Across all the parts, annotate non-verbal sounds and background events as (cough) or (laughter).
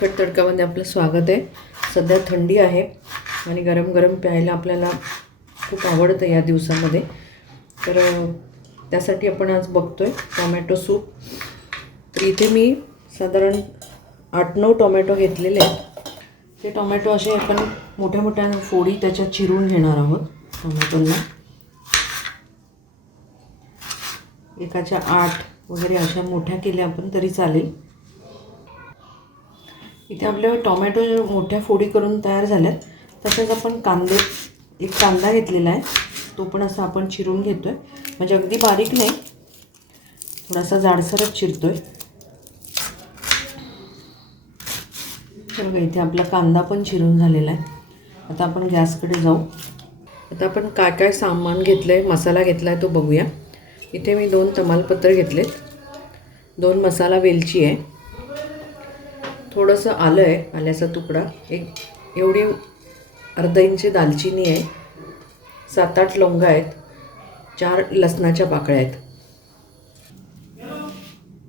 तिखट तडकामध्ये आपलं स्वागत आहे. सध्या थंडी आहे आणि गरम गरम प्यायला आपल्याला खूप आवडतं या दिवसामध्ये. तर त्यासाठी आपण आज बघतो आहे टोमॅटो सूप. तर इथे मी साधारण आठ नऊ टोमॅटो घेतलेले आहेत. ते टोमॅटो असे आपण मोठ्या मोठ्या फोडी त्याच्यात चिरून घेणार आहोत टोमॅटोंना. एकाच्या आठ वगैरे अशा मोठ्या केल्या आपण तरी चालेल. इथे आपल्या टोमॅटो मोठ्या फोडी करून तयार झाल्यात. तसेच आपण कांदे एक कांदा घेतलेला आहे. तो पण असा आपण चिरून घेतो आहे म्हणजे अगदी बारीक नाही. थोडासा जाडसरच चिरतो आहे बघा इथे आपला कांदा पण चिरून झालेला आहे. आता आपण गॅसकडे जाऊ. आता आपण काय काय सामान घेतलं आहे मसाला घेतला आहे तो बघूया. इथे मी दोन तमालपत्र घेतलेत. दोन मसाला वेलची आहे. थोडंसं आलं आहे आल्याचा तुकडा. एक एवढी अर्धा इंची दालचिनी आहे. सात आठ लवंगा आहेत. चार लसणाच्या पाकळ्या आहेत.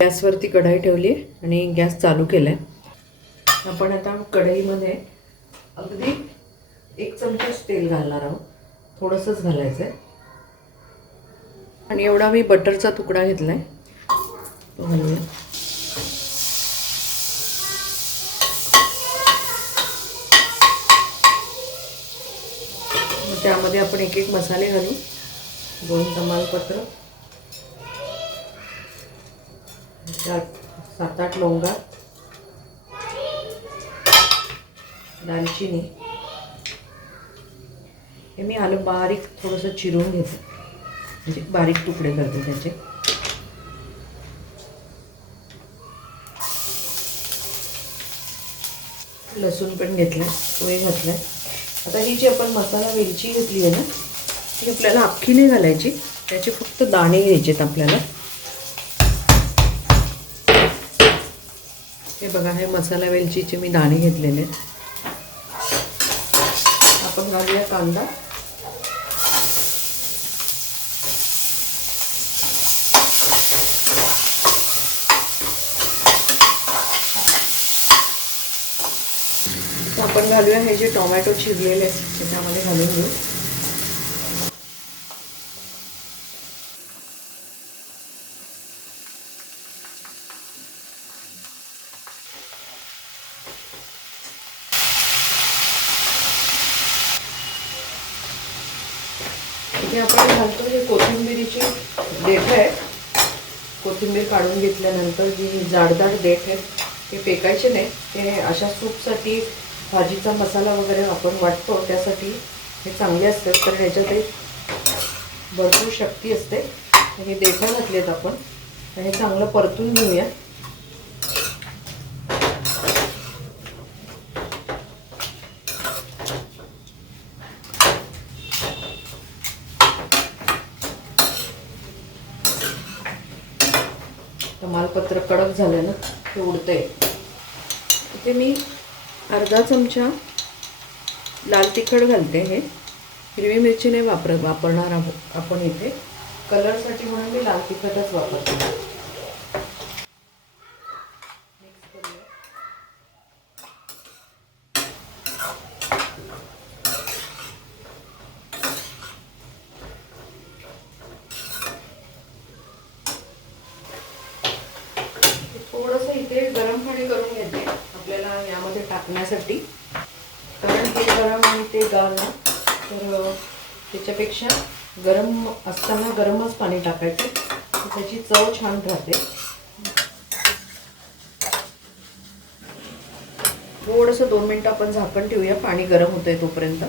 गॅसवरती कढाई ठेवली आहे आणि गॅस चालू केला आहे आपण आता कढईमध्ये अगदी एक चमचाच तेल घालणार आहोत. थोडंसंच घालायचं आहे आणि एवढा मी बटरचा तुकडा घेतला आहे तो घालूया. त्यामध्ये आपण एक एक मसाले घालू. दोन तमालपत्र. त्यात सात आठ लवंगा. दालचिनी. हे मी आलं बारीक थोडंसं चिरून घेते. म्हणजे बारीक तुकडे करते त्याचे. लसूण पण घेतला तोही घातलाय. आता ही जी आपण मसाला वेलची घेतली आहे ना ती आपल्याला अख्खी नाही घालायची. त्याचे फक्त दाणे घ्यायचे आहेत आपल्याला. हे बघा हे मसाला वेलचीचे मी दाणे घेतलेले आहेत. आपण घालूया कांदा. आपण घालूया हे जे टोमॅटो चिरलेले आहेत ते त्यामध्ये घालून घेऊ. इथे आपण घालतो हे कोथिंबिरीची देठ आहे. कोथिंबीर काढून घेतल्यानंतर जी जाडदार देठ आहे ते फेकायचे नाही. ते अशा सूपसाठी भाजीचा मसाला वगैरे आपण वाटतो त्यासाठी हे चांगले असतात तर ह्याच्यात एक भरपूर शक्ती असते. हे देखा घातलेत आपण. हे चांगलं परतून घेऊया. तमालपत्र कडक झालं ना ते उडतंय. ते मी अर्धा चमचा लाल तिखट घालते हे. हिरवी मिरची नाही वापर वापरणार आहोत आपण इथे. कलरसाठी म्हणून मी लाल तिखटच वापरते Mix करूया. थोडंसं इथे गरम पाणी करून घेते आपल्याला यामध्ये टाकण्यासाठी. कारण हे गरम आणि ते गार ना तर त्याच्यापेक्षा गरम असताना गरमच पाणी टाकायचं. त्याची चव छान राहते. थोडंसं दोन मिनटं आपण झाकण ठेवूया. पाणी गरम होतंय तोपर्यंत.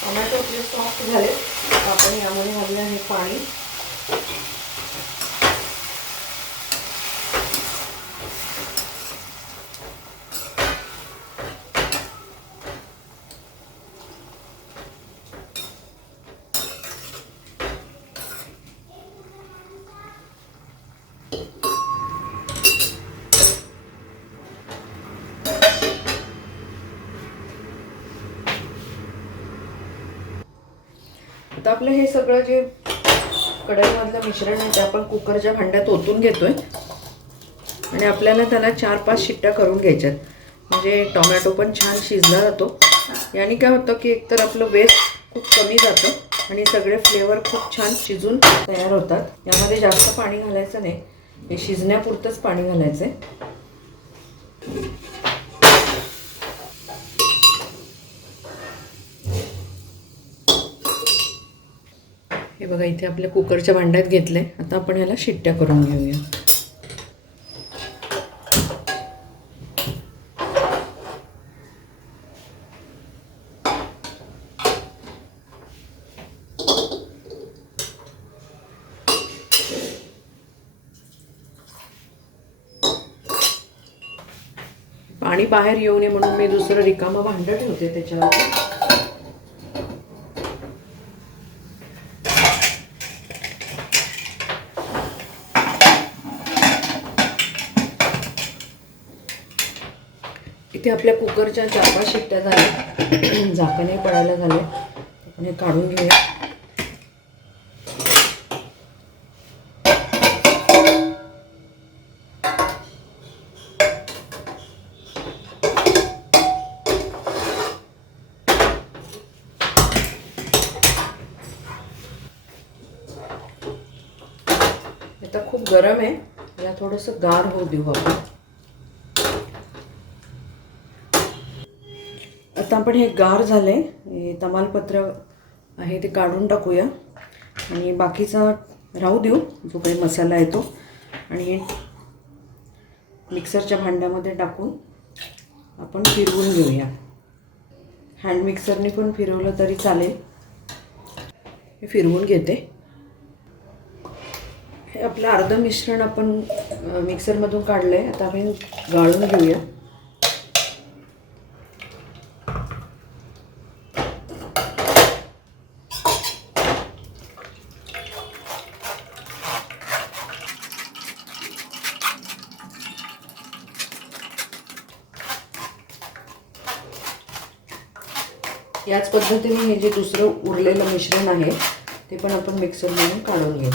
टोमॅटो आपले सॉफ्ट झाले आपण यामध्ये घालूया हे पाणी. आता आपलं हे सगळं जे कढईमधलं मिश्रण आहे ते आपण कुकरच्या भांड्यात ओतून घेतोय. आणि आपल्याला त्याला चार पाच शिट्ट्या करून घ्यायच्यात. म्हणजे टोमॅटो पण छान शिजला जातो. याने काय होतं की एकतर आपलं वेस्ट खूप कमी जातं आणि सगळे फ्लेवर खूप छान शिजून तयार होतात. यामध्ये जास्त पाणी घालायचं नाही. हे शिजण्यापुरतंच पाणी घालायचं आहे हे बघा इथे आपल्या कुकरच्या भांड्यात घेतले आता आपण ह्याला शिट्ट्या करून घेऊया. पाणी बाहेर येऊ नये म्हणून मी दुसरं रिकामं भांडं ठेवते त्याच्यावर इथे आपल्या कुकरच्या चार पाच शिट्ट्या झाल्या. (clears throat) झाकणही पडायला झाले आपण हे काढून घेऊया. आता खूप गरम आहे. याला थोडंसं गार होऊ देऊ आपण. आता आपण हे गार झालं हे तमालपत्र आहे ते काढून टाकूया. आणि बाकीचा राहू देऊ जो काही मसाला येतो. आणि हे मिक्सरच्या भांड्यामध्ये टाकून आपण फिरवून घेऊया. हँड मिक्सरने पण फिरवलं तरी चालेल. हे फिरवून घेते. हे आपलं अर्धं मिश्रण आपण मिक्सरमधून काढलं आहे आता आपण गाळून घेऊया. याच पद्धतीने हे जे दुसरं उरलेलं मिश्रण आहे ते पण आपण मिक्सरमधून काढून घेऊ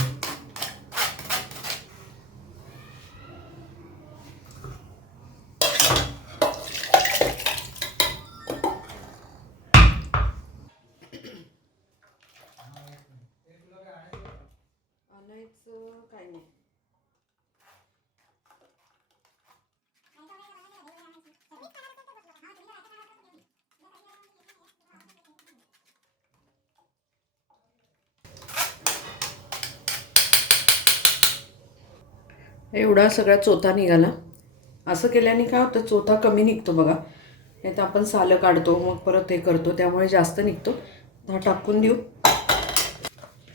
आणायचं काय नाही एवढा सगळा चोथा निघाला. असं केल्याने काय होतं चोथा कमी निघतो बघा. नाही तर आपण सालं काढतो मग परत हे करतो त्यामुळे जास्त निघतो. हा टाकून देऊ.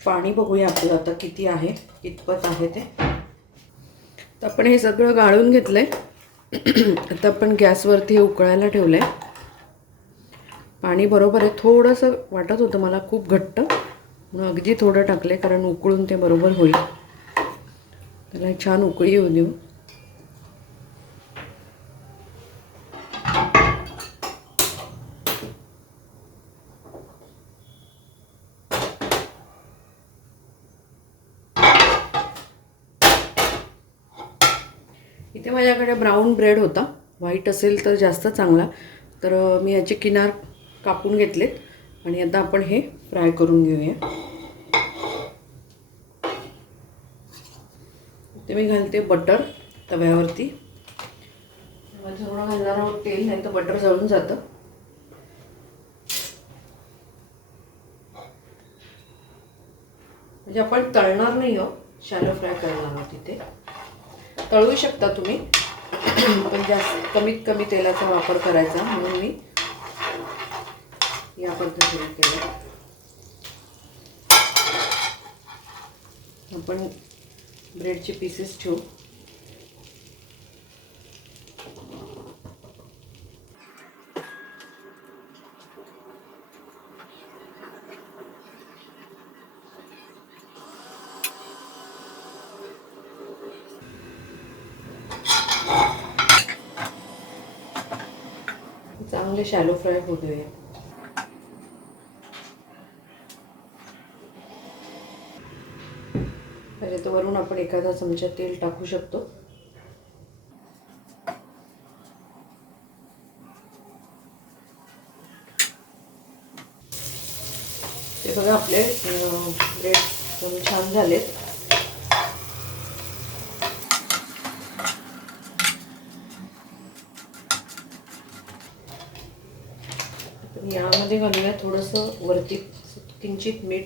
पाणी बघूया आपलं आता किती आहे कितपत आहे ते. तर आपण हे सगळं गाळून घेतलं आहे (clears throat) आता आपण गॅसवरती हे उकळायला ठेवलं आहे पाणी बरोबर आहे थोडंसं वाटत होतं मला खूप घट्ट. म्हणून अगदी थोडं टाकलं कारण उकळून ते बरोबर होईल. त्याला छान उकळी येऊ देऊ. इथे माझ्याकडे ब्राऊन ब्रेड होता. व्हाईट असेल तर जास्त चांगला. तर मी याचे किनार कापून घेतलेत. आणि आता आपण हे फ्राय करून घेऊया. मी घालते बटर तव्यावरती. थोडं घालणार आहोत तेल नाही तर बटर जळून जातं. म्हणजे आपण तळणार नाही हो शॅलो फ्राय करणार आहोत तिथे तळू शकता तुम्ही पण जास्त कमीत कमी तेलाचा वापर करायचा म्हणून मी या पद्धतीने केलं. आपण ब्रेडचे पीसेस ठेवू. चांगले शॅलो फ्राय होऊ देऊया. पाहिजे वरून आपण एखादा चमचा तेल टाकू शकतो. ते बघा आपले ब्रेड एकदम छान झालेत. यामध्ये घालूया थोडंसं वरती किंचित मीठ.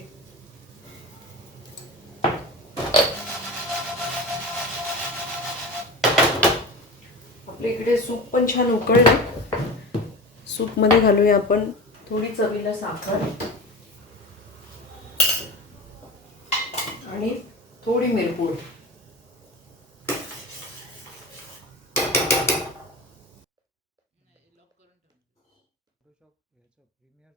आपल्या इकडे सूप पण छान उकळलं. सूपमध्ये घालूया आपण थोडी चवीला साखर. आणि थोडी मिरपूड.